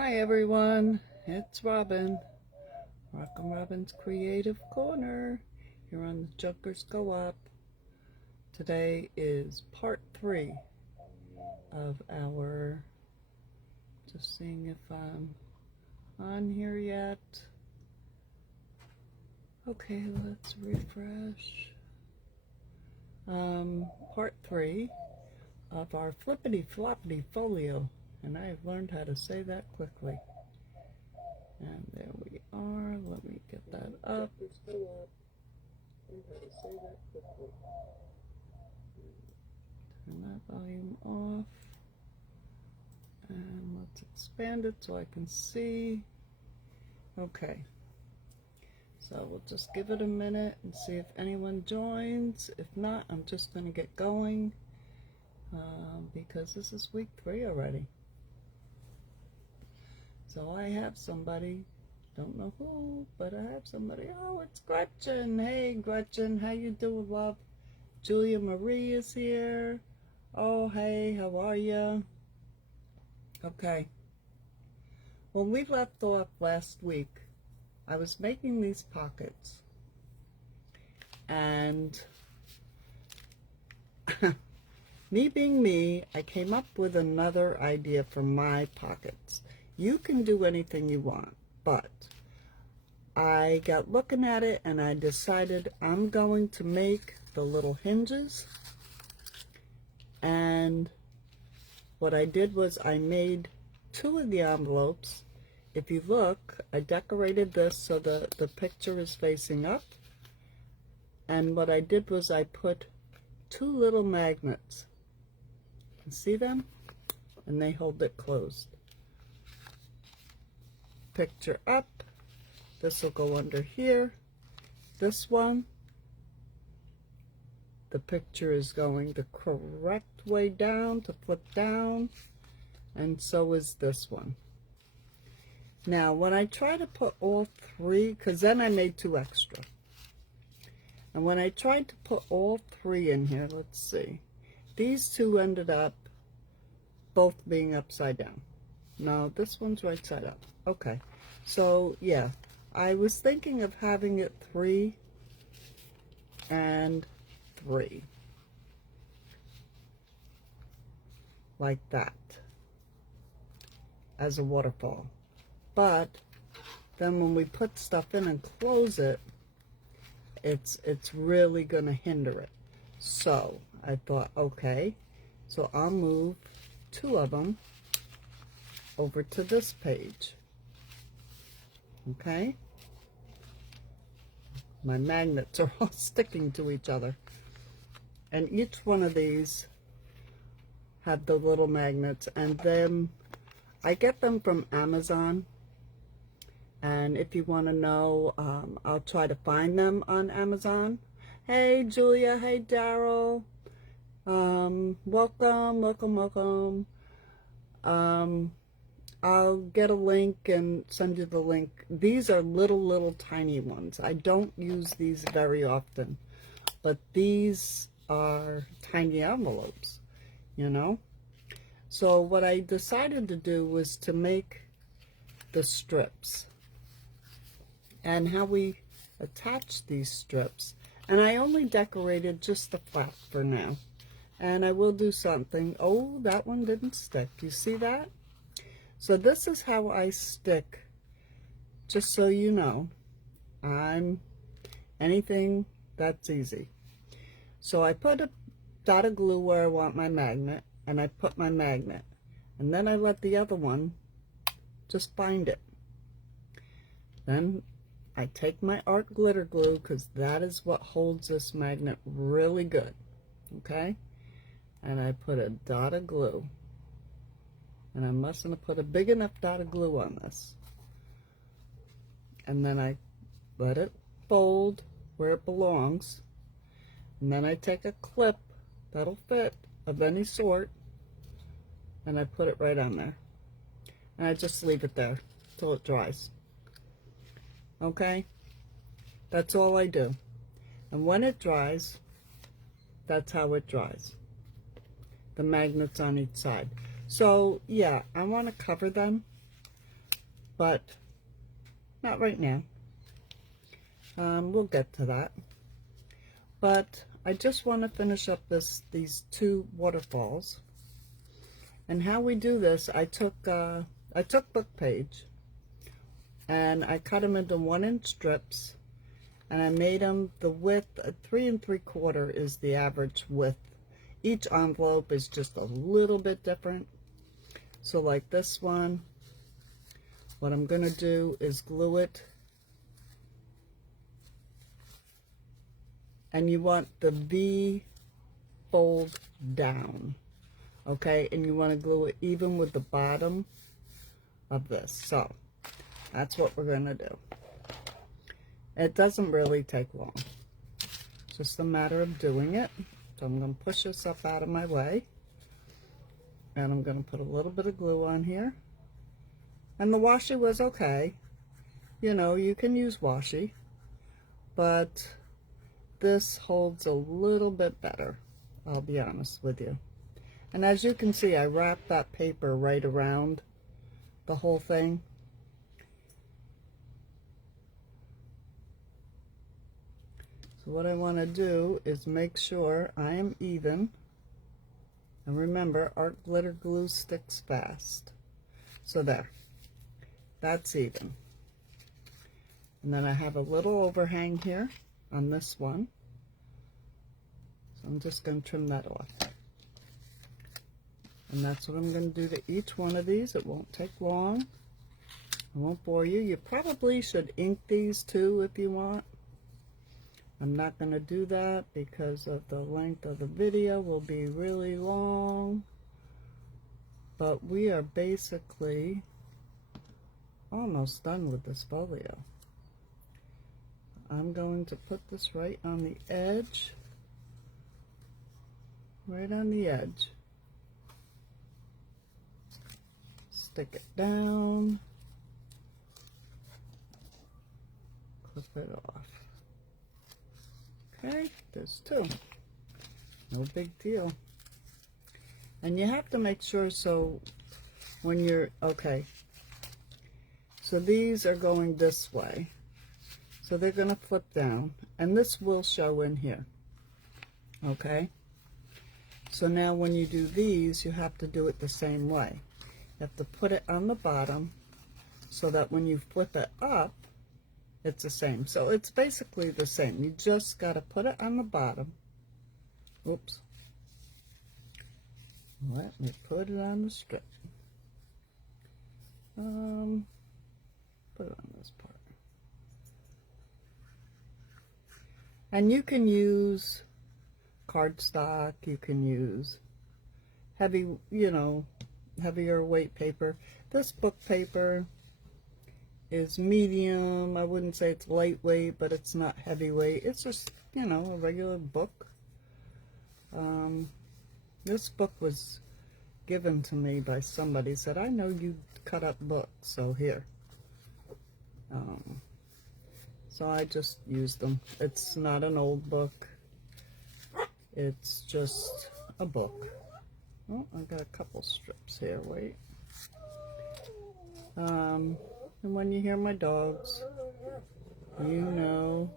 Hi everyone, it's Robin, Rockin' Robin's Creative Corner, here on the Jokers Go Up. Today is part 3 of our, just seeing if I'm on here yet. Okay, let's refresh. Part 3 of our Flippity Floppity Folio, and I have learned how to say that quickly. And there we are. Let me get that up. Turn that volume off. And let's expand it so I can see. Okay. So we'll just give it a minute and see if anyone joins. If not, I'm just going to get going because this is week 3 already. So I have somebody, don't know who, but I have somebody. Oh, it's Gretchen. Hey, Gretchen, how you doing, love? Julia Marie is here. Oh, hey, how are you? Okay. When we left off last week, I was making these pockets. And me being me, I came up with another idea for my pockets. You can do anything you want, but I got looking at it and I decided I'm going to make the little hinges. And what I did was I made 2 of the envelopes. If you look, I decorated this so the picture is facing up. And what I did was I put 2 little magnets. You can see them? And they hold it closed. Picture up. This will go under here. This one, the picture is going the correct way down to flip down, and so is this one. Now when I try to put all 3, because then I made 2 extra, and when I tried to put all 3 in here, let's see, these 2 ended up both being upside down. No, this one's right side up. Okay, so yeah, I was thinking of having it 3 and 3, like that, as a waterfall. But then when we put stuff in and close it, it's really going to hinder it. So I thought, okay, so I'll move 2 of them over to this page. Okay, my magnets are all sticking to each other, and each one of these have the little magnets, and then I get them from Amazon. And if you want to know, I'll try to find them on Amazon. Hey Julia, hey Daryl, welcome. I'll get a link and send you the link. These are little tiny ones. I don't use these very often, but these are tiny envelopes, you know. So what I decided to do was to make the strips and how we attach these strips. And I only decorated just the flap for now, and I will do something. Oh, that one didn't stick. You see that? So this is how I stick, just so you know. Anything that's easy. So I put a dot of glue where I want my magnet, and I put my magnet, and then I let the other one just bind it. Then I take my art glitter glue, because that is what holds this magnet really good, okay? And I put a dot of glue. And I mustn't have put a big enough dot of glue on this. And then I let it fold where it belongs. And then I take a clip that'll fit of any sort, and I put it right on there. And I just leave it there till it dries. Okay? That's all I do. And when it dries, that's how it dries. The magnets on each side. So yeah, I want to cover them but not right now. We'll get to that. But I just want to finish up these two waterfalls. And how we do this, I took book page and I cut them into 1-inch strips, and I made them the width, 3 3/4 is the average width. Each envelope is just a little bit different. So like this one, what I'm going to do is glue it. And you want the V fold down, okay? And you want to glue it even with the bottom of this. So that's what we're going to do. It doesn't really take long. It's just a matter of doing it. So I'm going to push this up out of my way. And I'm going to put a little bit of glue on here. And the washi was okay. You know, you can use washi. But this holds a little bit better, I'll be honest with you. And as you can see, I wrapped that paper right around the whole thing. So what I want to do is make sure I am even. And remember, art glitter glue sticks fast. So there, that's even. And then I have a little overhang here on this one. So I'm just going to trim that off. And that's what I'm going to do to each one of these. It won't take long. I won't bore you. You probably should ink these too if you want. I'm not going to do that because of the length of the video will be really long. But we are basically almost done with this folio. I'm going to put this right on the edge. Right on the edge. Stick it down. Clip it off. Okay, there's two. No big deal. And you have to make sure, so when you're, okay, so these are going this way. So they're going to flip down, and this will show in here. Okay? So now when you do these, you have to do it the same way. You have to put it on the bottom so that when you flip it up, it's the same. So it's basically the same. You just got to put it on the bottom. Oops. Let me put it on the strip. Put it on this part. And you can use cardstock, you can use heavy, you know, heavier weight paper. This book paper is medium. I wouldn't say it's lightweight, but it's not heavyweight. It's just, you know, a regular book. This book was given to me by somebody. Said, I know you cut up books, so here. So I just used them. It's not an old book. It's just a book. Oh, I've got a couple strips here. Wait. And when you hear my dogs, you know.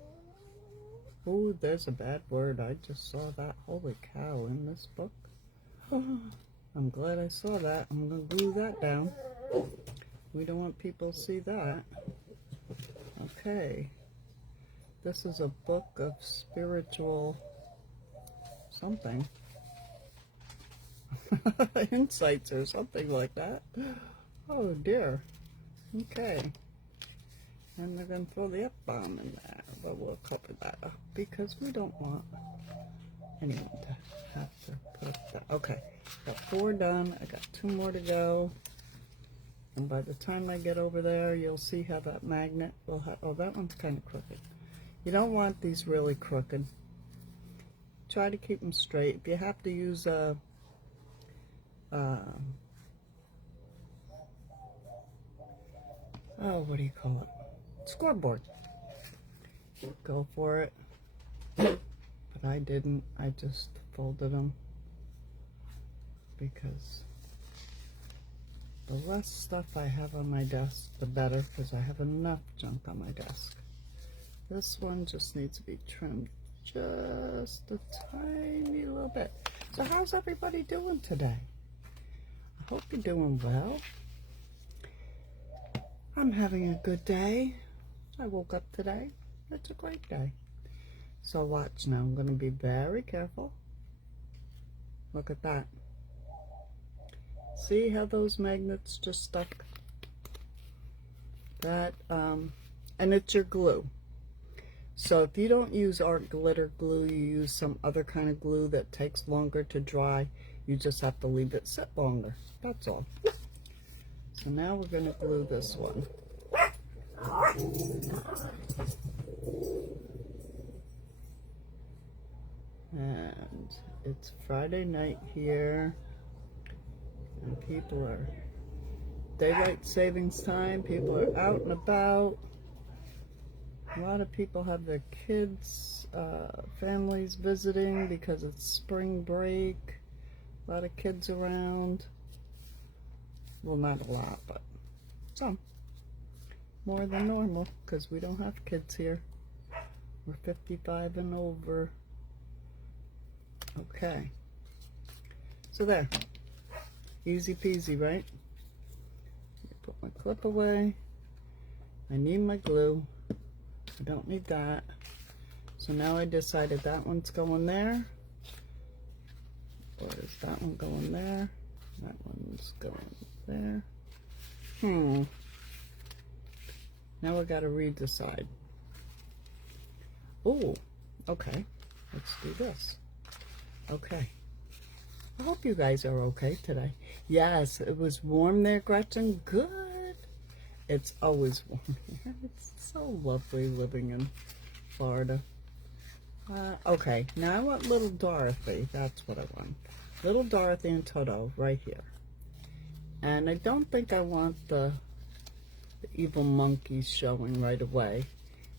Oh, there's a bad word. I just saw that. Holy cow, in this book. I'm glad I saw that. I'm going to glue that down. We don't want people to see that. Okay. This is a book of spiritual something. Insights or something like that. Oh dear. Okay. And they're going to throw the F-bomb in there. But we'll cover that up because we don't want anyone to have to put up that. Okay. Got 4 done. I got 2 more to go. And by the time I get over there, you'll see how that magnet will have. Oh, that one's kind of crooked. You don't want these really crooked. Try to keep them straight. If you have to use a oh, what do you call it? Scoreboard. Go for it. But I didn't. I just folded them because The less stuff I have on my desk, the better, because I have enough junk on my desk. This one just needs to be trimmed just a tiny little bit. So how's everybody doing today? I hope you're doing well. I'm having a good day. I woke up today. It's a great day. So watch now. I'm going to be very careful. Look at that. See how those magnets just stuck? That, and it's your glue. So if you don't use art glitter glue, you use some other kind of glue that takes longer to dry. You just have to leave it sit longer. That's all. So now we're going to glue this one. And it's Friday night here. And people are daylight savings time. People are out and about. A lot of people have their kids, families visiting because it's spring break. A lot of kids around. Well, not a lot, but some. More than normal because we don't have kids here. We're 55 and over. Okay. So there. Easy peasy, right? Put my clip away. I need my glue. I don't need that. So now I decided that one's going there. Or is that one going there? That one's going there. Now I gotta redecide. Oh, okay. Let's do this. Okay. I hope you guys are okay today. Yes, it was warm there, Gretchen. Good. It's always warm here. It's so lovely living in Florida. Okay, now I want little Dorothy. That's what I want. Little Dorothy and Toto right here. And I don't think I want the evil monkeys showing right away.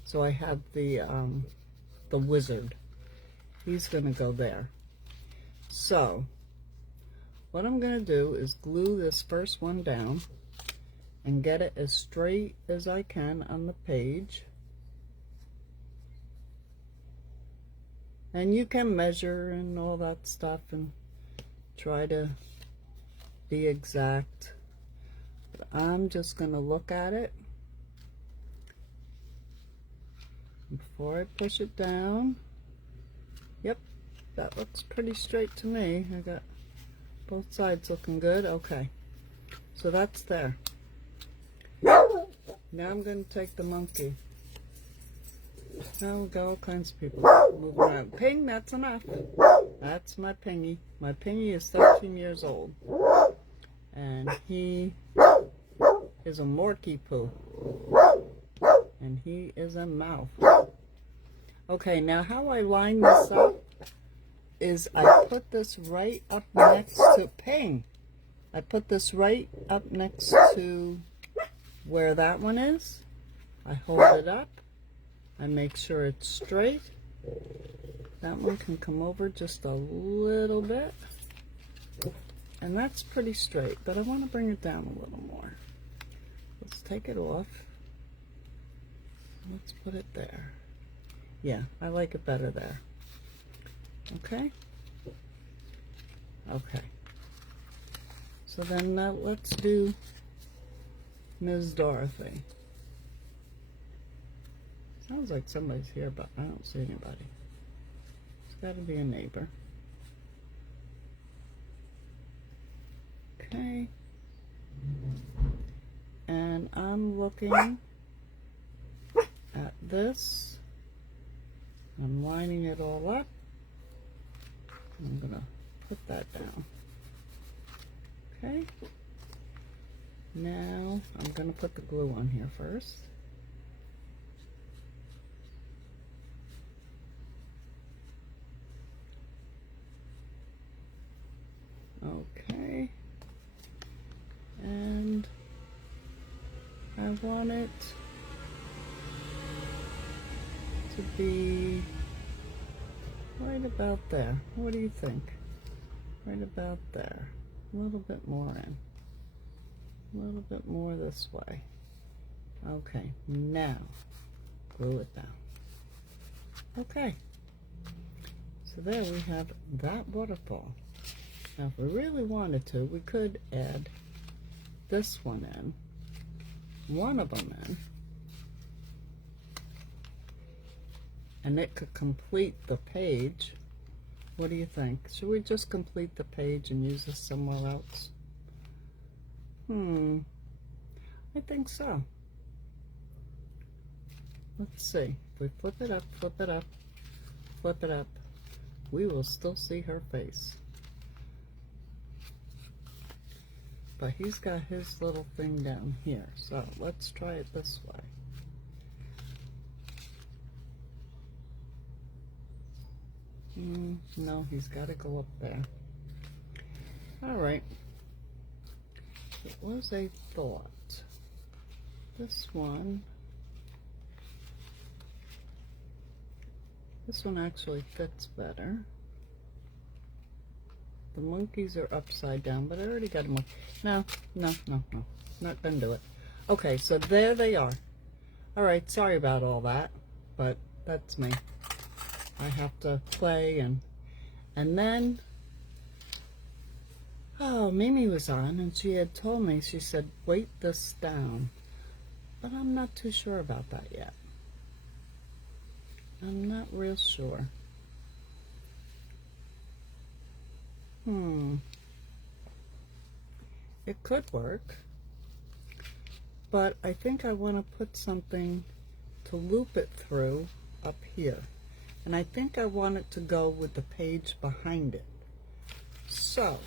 So I have the wizard. He's going to go there. So what I'm going to do is glue this first one down and get it as straight as I can on the page. And you can measure and all that stuff and try to be exact. But I'm just going to look at it before I push it down. Yep, that looks pretty straight to me. I got both sides looking good. Okay, so that's there. Now I'm going to take the monkey. Now we got all kinds of people moving around. Ping, that's enough. That's my Pingy. My Pingy is 13 years old. And he is a Morky Poo. And he is a mouth. Okay, now how I line this up is I put this right up next to Ping. I put this right up next to where that one is. I hold it up. I make sure it's straight. That one can come over just a little bit. And that's pretty straight, but I want to bring it down a little more. Let's take it off. Let's put it there. Yeah, I like it better there. Okay? Okay. So then let's do Ms. Dorothy. Sounds like somebody's here, but I don't see anybody. It's got to be a neighbor. Okay. And I'm looking at this. I'm lining it all up. I'm going to put that down. Okay. Now I'm going to put the glue on here first. Okay. And I want it to be right about there. What do you think? Right about there. A little bit more in. little bit more this way. Okay, now glue it down. Okay, so there we have that waterfall. Now if we really wanted to, we could add this one in, one of them in, and it could complete the page. What do you think? Should we just complete the page and use this somewhere else? I think so. Let's see. If we flip it up, flip it up, flip it up, we will still see her face. But he's got his little thing down here, so let's try it this way. No, he's got to go up there. All right. It was a thought. This one actually fits better. The monkeys are upside down, but I already got them. No, not gonna do it. Okay, so there they are. All right, sorry about all that, but that's me. I have to play and then, oh, Mimi was on and she had told me, she said, weight this down, but I'm not too sure about that yet. I'm not real sure. It could work, but I think I want to put something to loop it through up here. And I think I want it to go with the page behind it. So,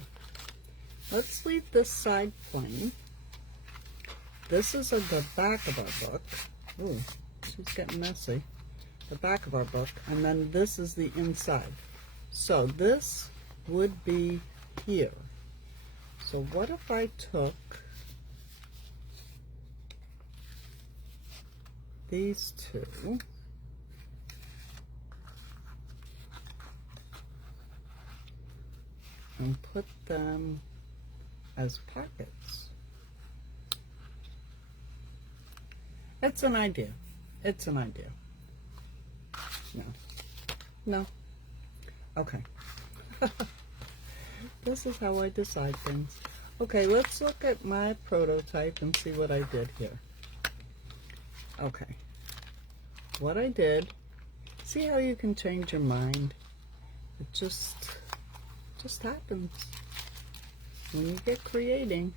let's leave this side plain. This is the back of our book. Ooh, she's getting messy. The back of our book. And then this is the inside. So this would be here. So what if I took these two and put them as pockets? It's an idea. It's an idea. No. Okay. This is how I decide things. Okay, let's look at my prototype and see what I did here. Okay. What I did, see how you can change your mind? It just happens when you get creating.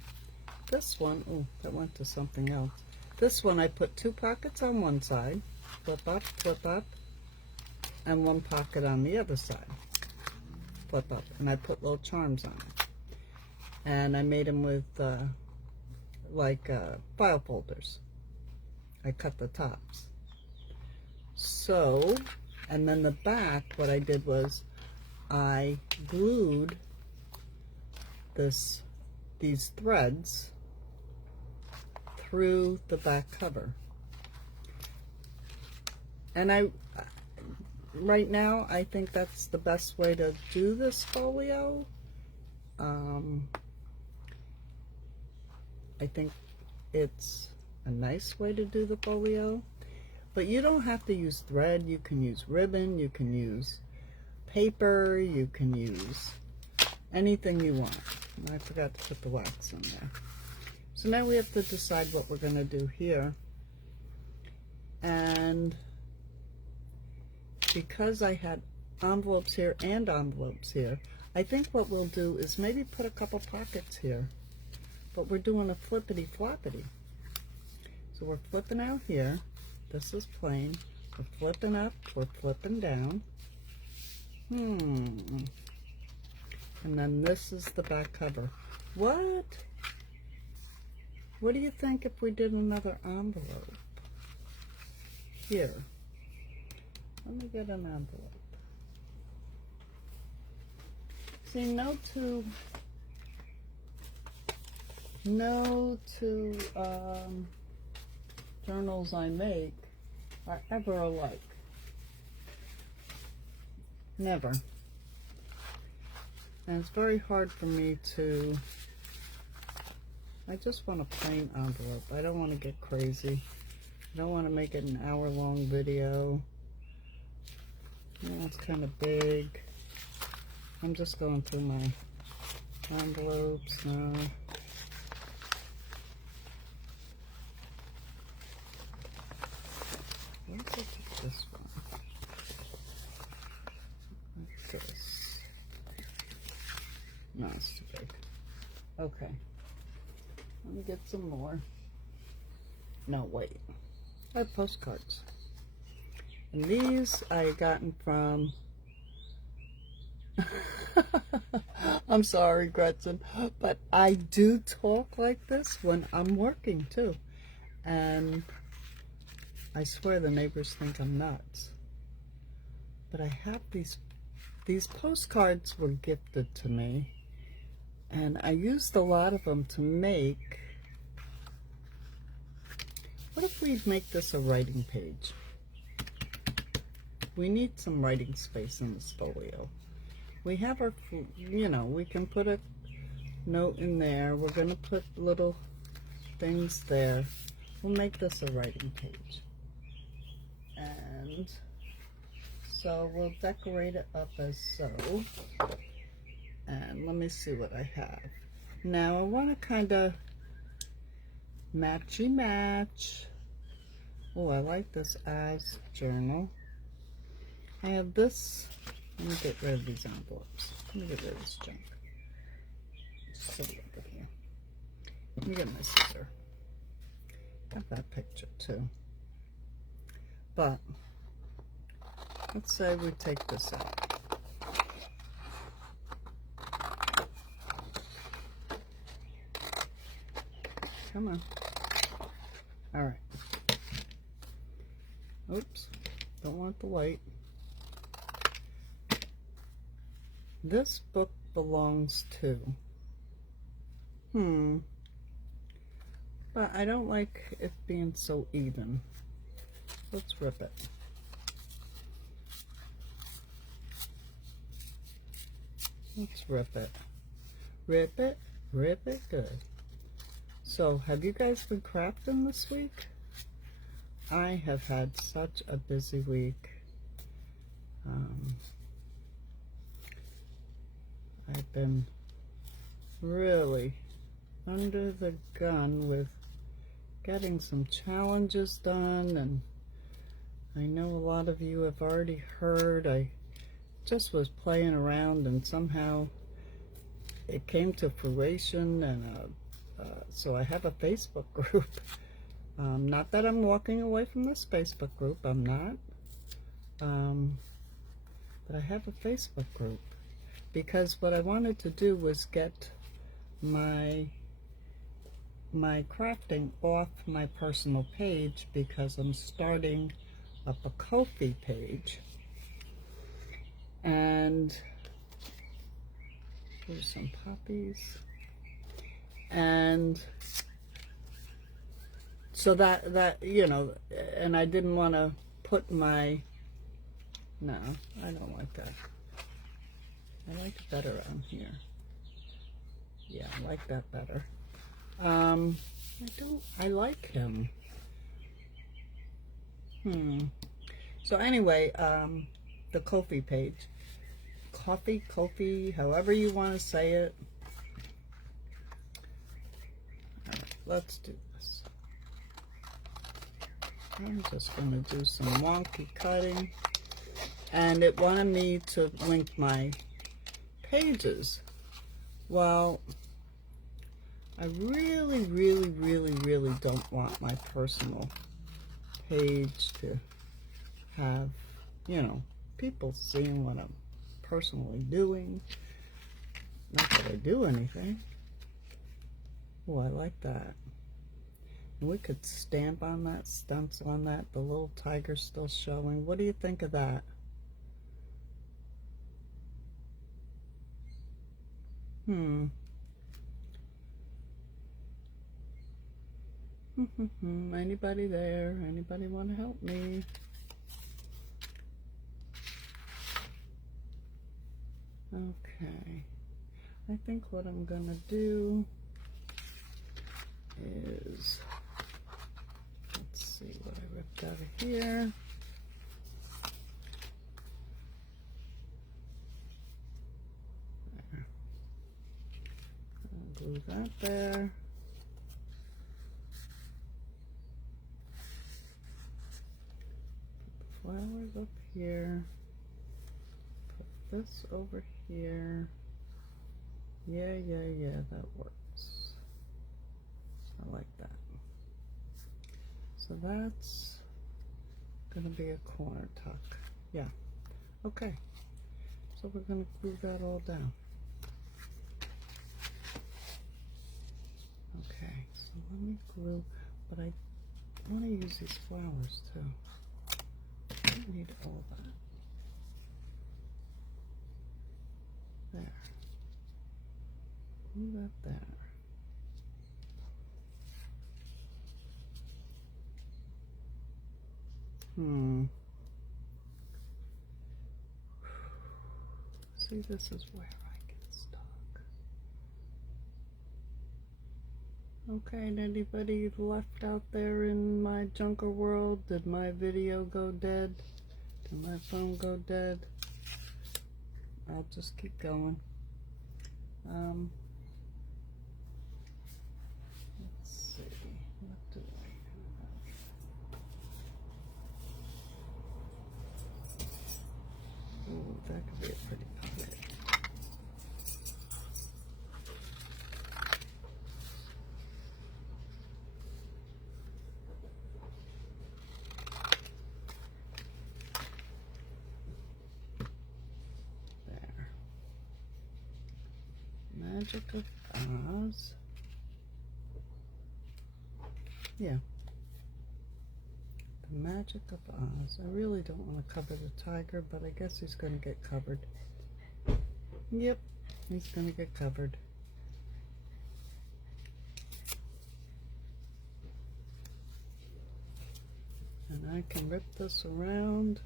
This one, oh, that went to something else. This one I put two pockets on one side, flip up, and one pocket on the other side, flip up, and I put little charms on it. And I made them with file folders. I cut the tops. So, and then the back, what I did was I glued these threads through the back cover. And right now, I think that's the best way to do this folio. I think it's a nice way to do the folio, but you don't have to use thread. You can use ribbon, you can use paper, you can use anything you want. And I forgot to put the wax in there. So now we have to decide what we're going to do here. And because I had envelopes here and envelopes here, I think what we'll do is maybe put a couple pockets here. But we're doing a flippity floppity. So we're flipping out here. This is plain. We're flipping up, we're flipping down. And then this is the back cover. What do you think if we did another envelope? Here. Let me get an envelope. See, no two journals I make are ever alike. Never. And it's very hard for me to I just want a plain envelope. I don't want to get crazy. I don't want to make it an hour-long video. It's kind of big. I'm just going through my envelopes now. Let's look at this one. Like this. No, it's too big. Okay. Let me get some more. No, wait. I have postcards. And these I gotten from... I'm sorry, Gretchen, but I do talk like this when I'm working too. And I swear the neighbors think I'm nuts. But I have these postcards were gifted to me. And I used a lot of them to make... What if we make this a writing page? We need some writing space in this folio. We have our, we can put a note in there. We're going to put little things there. We'll make this a writing page. And so we'll decorate it up as so. And let me see what I have. Now I want to kind of matchy match. Oh, I like this as journal. I have this. Let me get rid of these envelopes. Let me get rid of this junk. It's silly over here. Let me get my scissor. Got that picture too. But let's say we take this out. Come on. All right. Oops. Don't want the white. This book belongs to. But I don't like it being so even. Let's rip it. Let's rip it. Rip it. Rip it good. So, have you guys been crafting this week? I have had such a busy week. I've been really under the gun with getting some challenges done, and I know a lot of you have already heard. I just was playing around and somehow it came to fruition, and so I have a Facebook group. Not that I'm walking away from this Facebook group, I'm not. But I have a Facebook group because what I wanted to do was get my crafting off my personal page, because I'm starting up a Ko-fi page. And here's some poppies. And so that and I didn't want to put my, no, I don't like that. I like it better on here. Yeah, I like that better. I like him. So anyway, the Ko-fi page. Ko-fi, however you want to say it. All right, let's do this. I'm just going to do some wonky cutting. And it wanted me to link my pages. Well, I really, really, really, really don't want my personal page to have, people seeing what I'm personally doing. Not that I do anything. Oh, I like that. And we could stamp on that, stencil on that, the little tiger's still showing. What do you think of that? Anybody there? Anybody want to help me? Okay. I think what I'm gonna do is, let's see what I ripped out of here. There. I'll glue that there. Put the flowers up here. Put this over here. Yeah, that works. I like that. So that's gonna be a corner tuck. Yeah. Okay. So we're gonna glue that all down. Okay, so let me glue, but I want to use these flowers too. I don't need all that. There. Glue that there. See, this is where I get stuck. Okay, and anybody left out there in my junker world? Did my video go dead? Did my phone go dead? I'll just keep going. Let's see, what do I have? Ooh, that could be a pretty puppet. There. Magic of Oz. Yeah. The Magic of Oz. I really don't want to cover the tiger, but I guess he's going to get covered. Yep, he's going to get covered. And I can rip this around.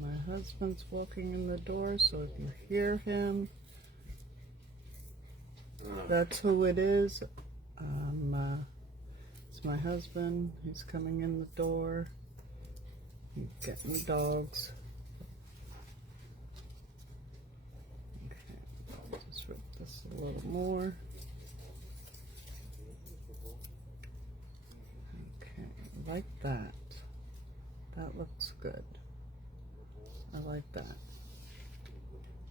My husband's walking in the door, so if you hear him, that's who it is. It's my husband. He's coming in the door. He's getting dogs. Okay, I'll just rip this a little more. Okay, like that. That looks good. I like that.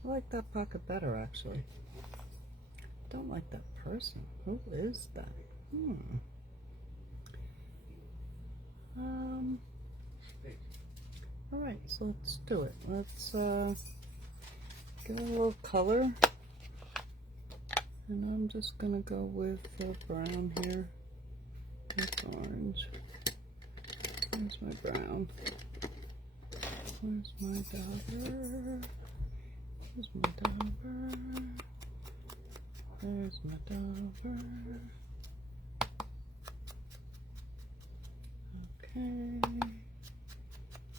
I like that pocket better, actually. I don't like that person. Who is that? Alright, so let's do it. Let's give it a little color. And I'm just going to go with the brown here. With orange. Where's my brown? Where's my dauber? Where's my dauber? There's my dauber. Okay.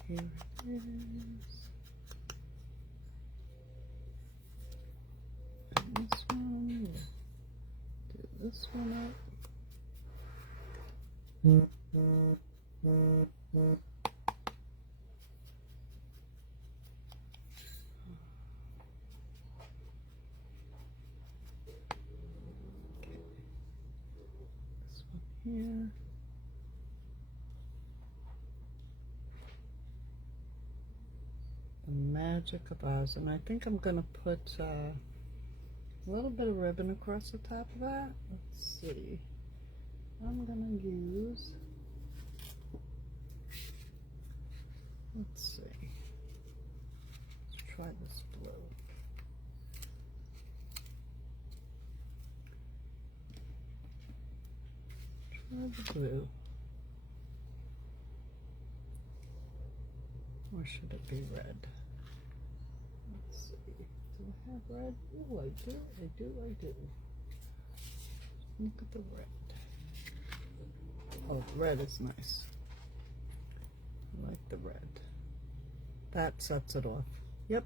Here it is. And this one, do this one up. Here. The Magic of Oz, and I think I'm going to put a little bit of ribbon across the top of that. Let's see. I'm going to use, let's see. Let's try this blue. The blue, or should it be red? Let's see. Do I have red? Oh, I do. I do. Look at the red. Oh, the red is nice. I like the red. That sets it off. Yep,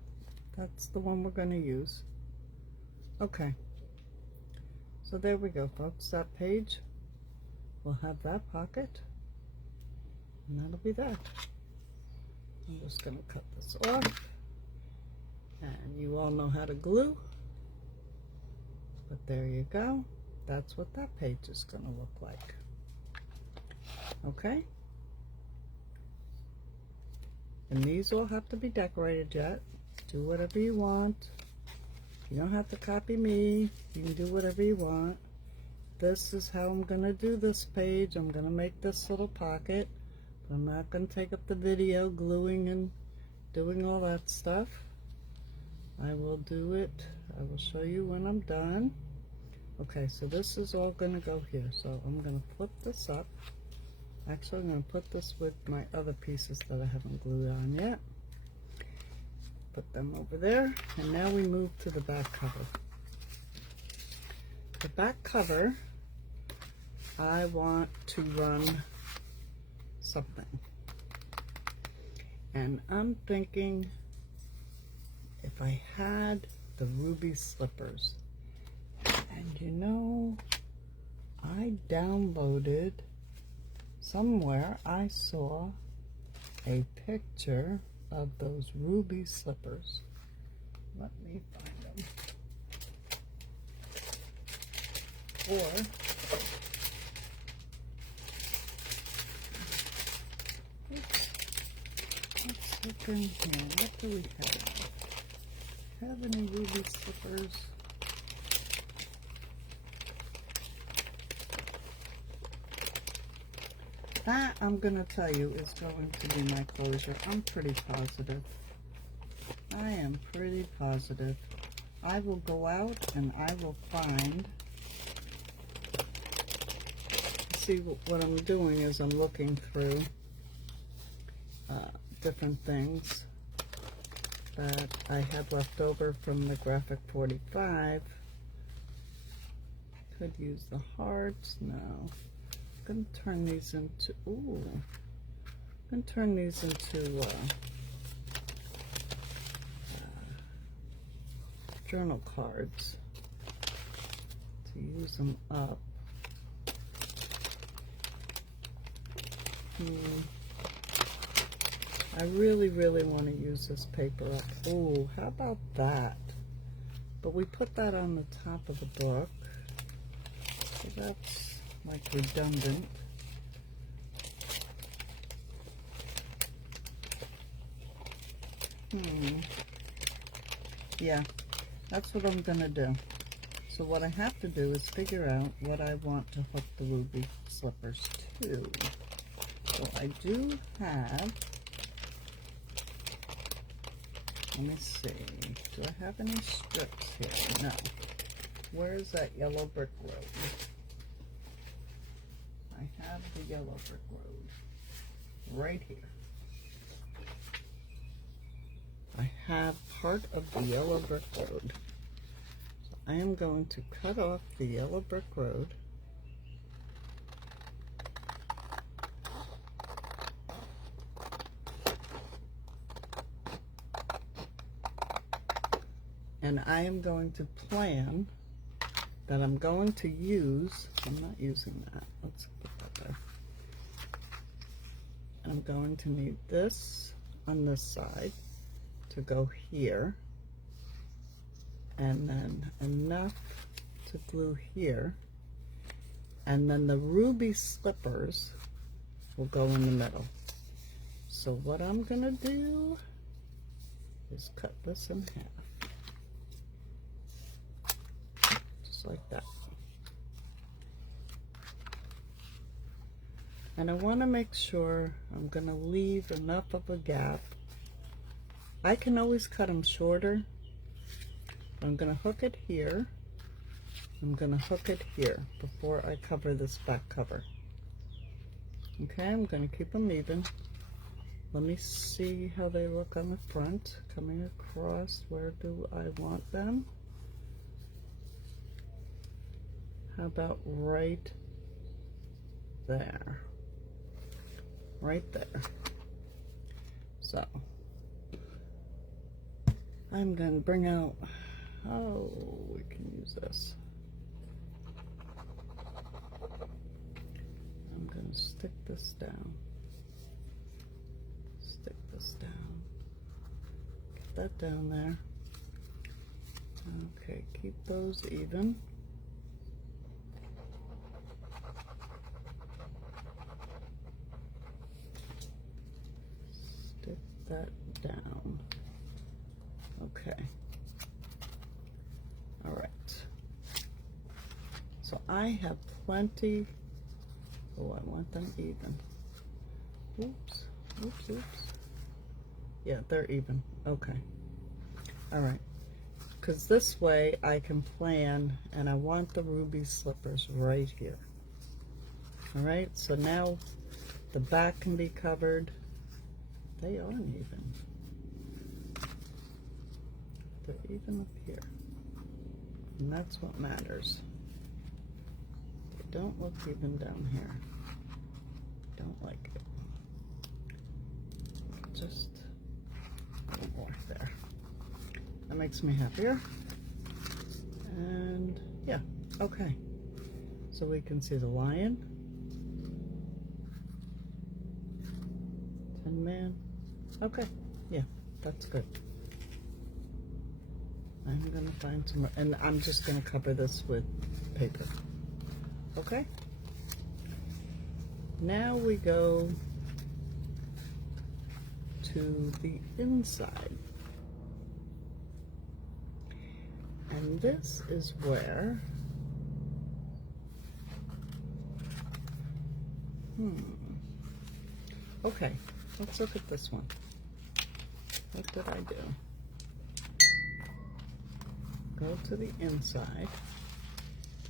That's the one we're going to use. Okay, so there we go, folks. That page will have that pocket, and that'll be that. I'm just going to cut this off, and you all know how to glue, but there you go. That's what that page is going to look like. Okay, and these all have to be decorated yet. Do whatever you want. You don't have to copy me. You can do whatever you want. This is how I'm going to do this page. I'm going to make this little pocket. But I'm not going to take up the video gluing and doing all that stuff. I will do it. I will show you when I'm done. Okay, so this is all going to go here. So I'm going to flip this up. Actually, I'm going to put this with my other pieces that I haven't glued on yet. Put them over there, and now we move to the back cover. The back cover, I want to run something, and I'm thinking if I had the ruby slippers, and you know, I downloaded somewhere, I saw a picture of those ruby slippers. Let me find them. Or let's look in here. What do we have? Have any ruby slippers? That, I'm going to tell you, is going to be my closure. I'm pretty positive. I am pretty positive. I will go out and I will find, see what I'm doing is I'm looking through different things that I have left over from the Graphic 45. Could use the hearts, no. I'm going to turn these into, ooh, I'm going to turn these into journal cards to use them up. I really, really want to use this paper up. Ooh, how about that? But we put that on the top of the book, so that's like redundant. Yeah, that's what I'm gonna do. So what I have to do is figure out what I want to hook the ruby slippers to. So I do have, let me see, do I have any strips here? No. Where's that yellow brick road? I have the yellow brick road right here. I have part of the yellow brick road. So I am going to cut off the yellow brick road. And I am going to plan that I'm going to use, I'm not using that, let's put that there. I'm going to need this on this side to go here, and then enough to glue here, and then the ruby slippers will go in the middle. So what I'm gonna do is cut this in half, just like that. And I want to make sure I'm going to leave enough of a gap. I can always cut them shorter. I'm going to hook it here. I'm going to hook it here before I cover this back cover. Okay, I'm going to keep them even. Let me see how they look on the front. Coming across, where do I want them? How about right there? Right there. So I'm going to bring out, oh, we can use this. I'm going to stick this down. Stick this down. Get that down there. Okay, keep those even. Stick that down. Okay. All right. So I have plenty. Oh, I want them even. Oops, oops, oops. Yeah, they're even. Okay. All right. Because this way I can plan, and I want the ruby slippers right here. All right. So now the back can be covered. They aren't even. They're even up here. And that's what matters. They don't look even down here. Don't like it. Just a little more there. That makes me happier. And yeah, okay. So we can see the lion. Tin Man. Okay, yeah, that's good. I'm gonna find some, and I'm just gonna cover this with paper. Okay? Now we go to the inside. And this is where, okay, let's look at this one. What did I do? Go to the inside,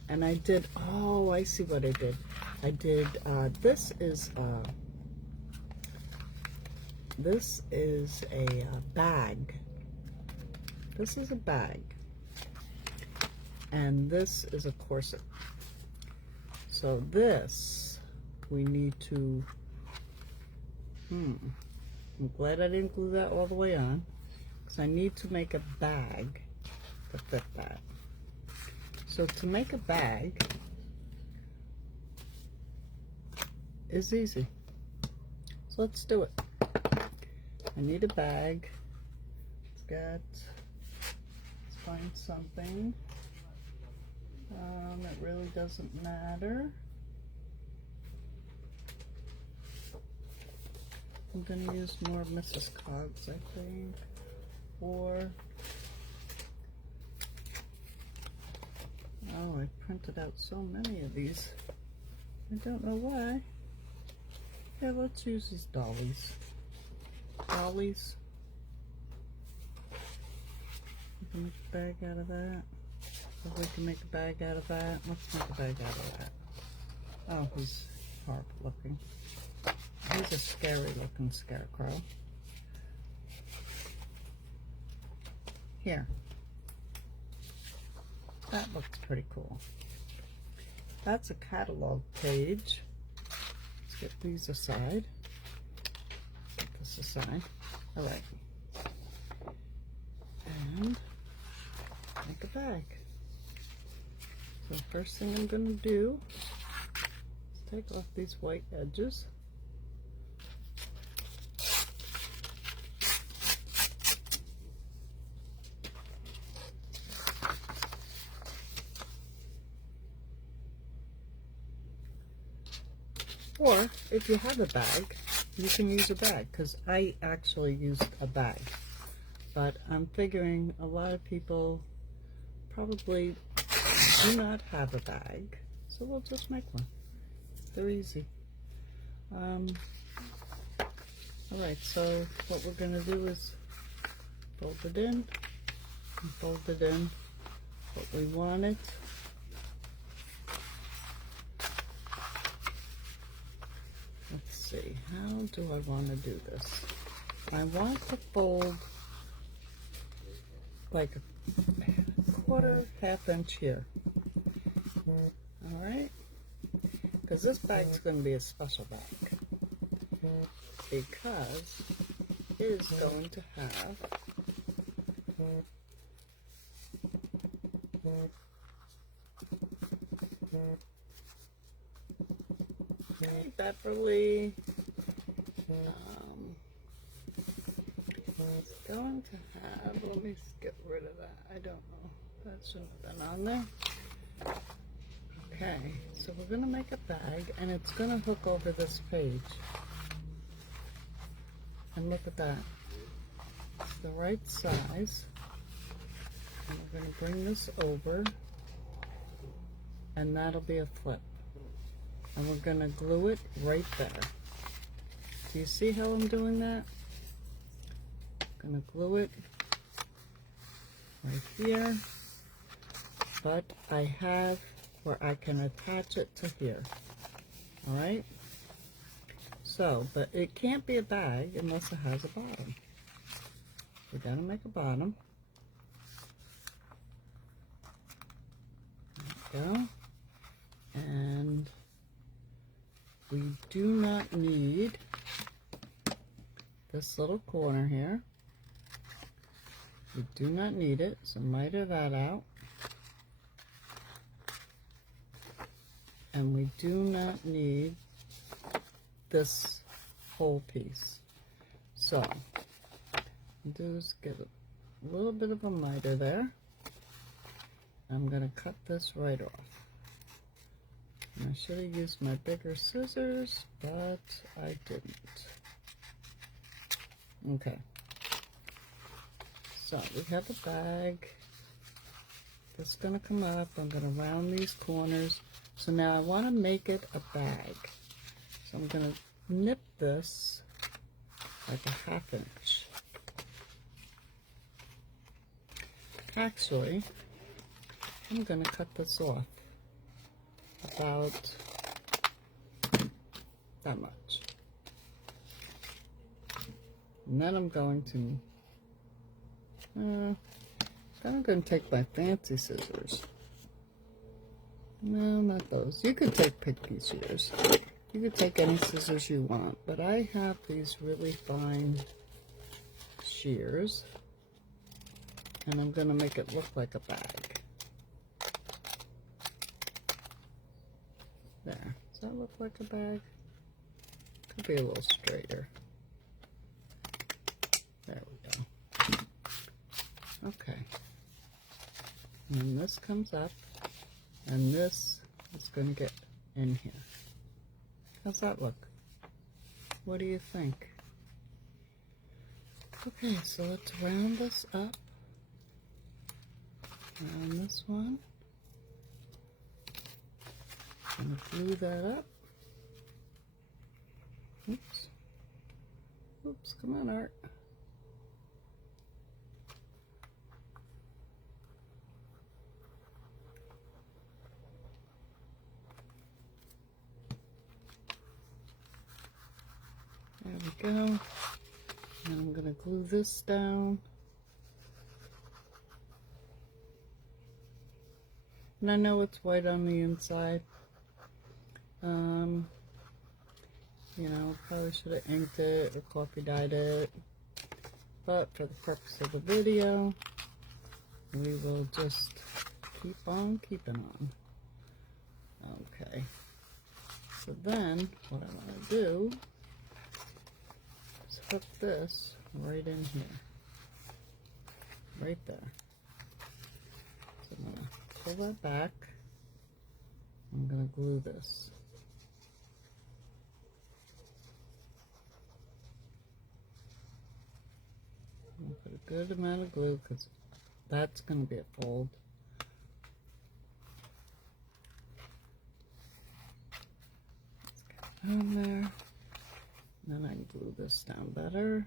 and I did, oh, I see what I did. I did, this is a bag. This is a bag. And this is a corset. So this, we need to, I'm glad I didn't glue that all the way on, because I need to make a bag to fit that. So to make a bag is easy. So let's do it. I need a bag. Let's find something. It really doesn't matter. I'm going to use more Mrs. Coggs, I think. Or, oh, I printed out so many of these. I don't know why. Yeah, let's use these dollies. Dollies. We can make a bag out of that. If we can make a bag out of that, let's make a bag out of that. Oh, he's horrible looking. He's a scary looking scarecrow. Here. That looks pretty cool. That's a catalog page. Let's get these aside. Get this aside. All right. And make a bag. So first thing I'm going to do is take off these white edges. Or if you have a bag, you can use a bag, because I actually used a bag. But I'm figuring a lot of people probably do not have a bag, so we'll just make one. They're easy. Alright, so what we're going to do is fold it in, and fold it in what we want it. Let's see, how do I want to do this? I want to fold like a quarter, half-inch here. Alright? Because this bag's going to be a special bag. Because it is going to have Okay, Beverly. It's going to have, let me get rid of that. I don't know. That shouldn't have been on there. Okay, so we're going to make a bag, and it's going to hook over this page. And look at that. It's the right size. And we're going to bring this over, and that'll be a flip. And we're going to glue it right there. Do you see how I'm doing that? I'm going to glue it right here, but I have where I can attach it to here. All right? So, but it can't be a bag unless it has a bottom. We gotta make a bottom. There we go. And we do not need this little corner here. We do not need it, so miter that out. And we do not need this whole piece. So, do is get a little bit of a miter there. I'm going to cut this right off. And I should have used my bigger scissors, but I didn't. Okay. So we have a bag. That's going to come up. I'm going to round these corners. So now I want to make it a bag. So I'm going to nip this like a 1/2 inch. Actually, I'm going to cut this off about that much. And then I'm going to then I'm going to take my fancy scissors. No, not those. You could take piggy shears. You could take any scissors you want, but I have these really fine shears, and I'm going to make it look like a bag. There. Does that look like a bag? Could be a little straighter. There we go. Okay, and this comes up, and this is going to get in here. How's that look? What do you think? Okay, so let's round this up. Round this one. I'm going to glue that up. Oops. Oops, come on, Art. There we go. And I'm going to glue this down. And I know it's white on the inside. You know, probably should have inked it or coffee dyed it. But for the purpose of the video, we will just keep on keeping on. Okay. So then, what I want to do is hook this right in here. Right there. So I'm going to pull that back. I'm going to glue this. I'm going to put a good amount of glue because that's going to be a fold. Let's get down there. And then I can glue this down better.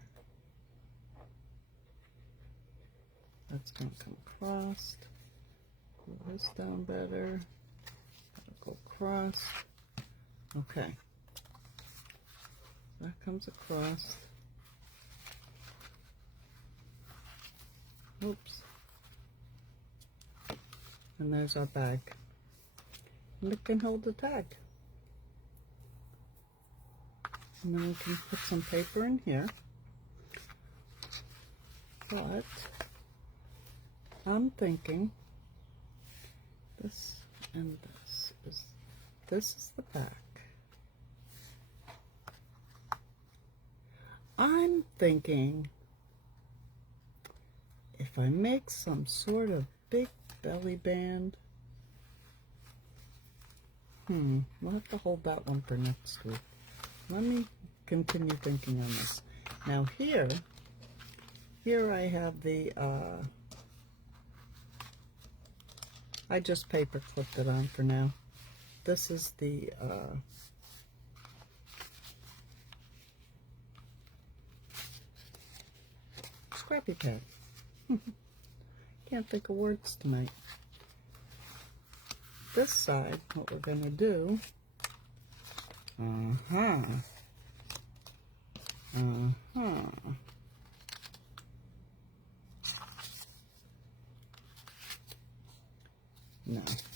That's going to come across. Glue this down better. That'll go across. Okay. That comes across. Oops. And there's our bag. And it can hold the tag. And then we can put some paper in here. But I'm thinking this and this is the back. I'm thinking if I make some sort of big belly band, we'll have to hold that one for next week. Let me continue thinking on this. Now here I have the, I just paper clipped it on for now. This is the, scrappy pad. Can't think of words tonight. This side, what we're going to do, no,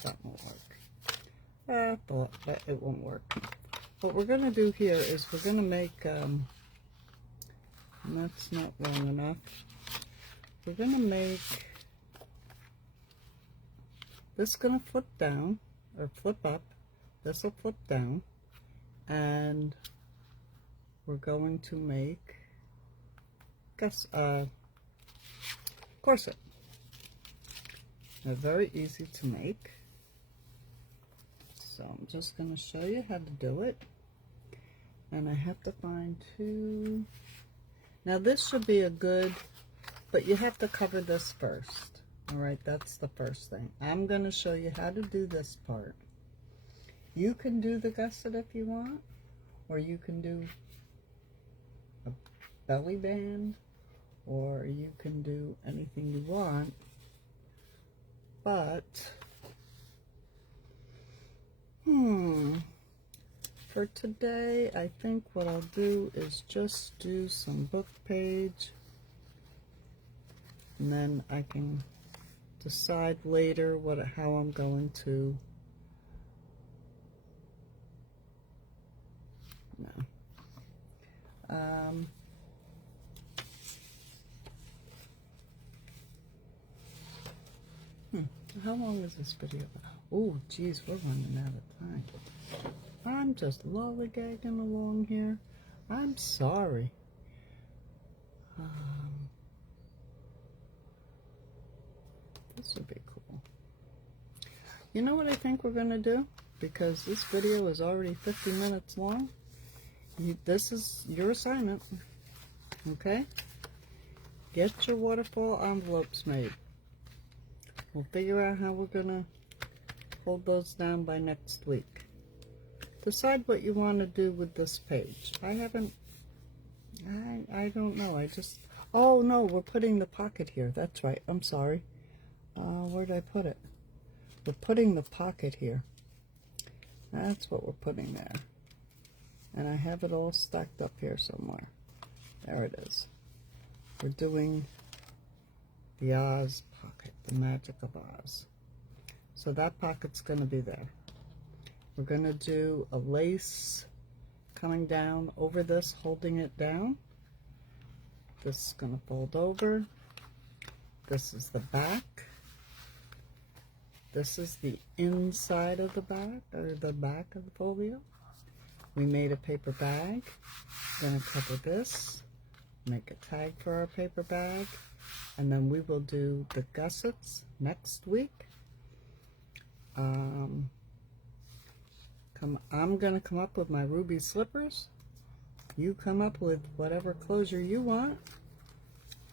that won't work. I thought that it won't work. What we're going to do here is we're going to make, and that's not long enough. We're going to make, this is going to flip down, or flip up. This will flip down, and we're going to make, corset. They're very easy to make. So I'm just going to show you how to do it. And I have to find two. Now this should be a good, but you have to cover this first. All right, that's the first thing. I'm going to show you how to do this part. You can do the gusset if you want, or you can do a belly band, or you can do anything you want. But, for today, I think what I'll do is just do some book page, and then I can decide later how I'm going to, how long is this video? Oh, geez, we're running out of time. I'm just lollygagging along here. I'm sorry. This would be cool. You know what I think we're going to do? Because this video is already 50 minutes long. This is your assignment. Okay? Get your waterfall envelopes made. We'll figure out how we're going to hold those down by next week. Decide what you want to do with this page. I don't know. Oh no, we're putting the pocket here. That's right. I'm sorry. Where did I put it? We're putting the pocket here. That's what we're putting there. And I have it all stacked up here somewhere. There it is. We're doing the Oz pocket, the Magic of Oz. So that pocket's going to be there. We're going to do a lace coming down over this, holding it down. This is going to fold over. This is the back. This is the inside of the back, or the back of the folio. We made a paper bag. We're going to cover this, make a tag for our paper bag, and then we will do the gussets next week. I'm going to come up with my ruby slippers. You come up with whatever closure you want.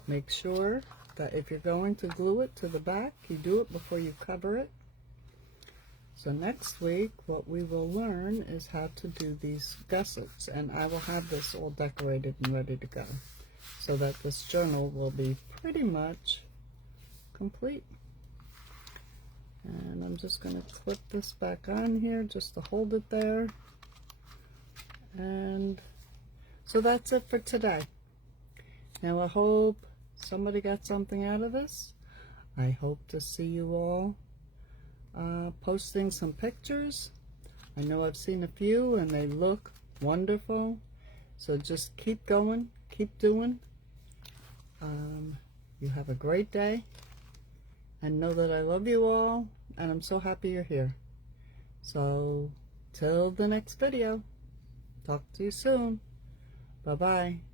Make sure that if you're going to glue it to the back, you do it before you cover it. So next week, what we will learn is how to do these gussets, and I will have this all decorated and ready to go, so that this journal will be pretty much complete. And I'm just going to clip this back on here just to hold it there. And so that's it for today. Now I hope somebody got something out of this. I hope to see you all posting some pictures. I know I've seen a few and they look wonderful. So just keep going, keep doing. You have a great day, and know that I love you all, and I'm so happy you're here. So, till the next video, talk to you soon. Bye-bye.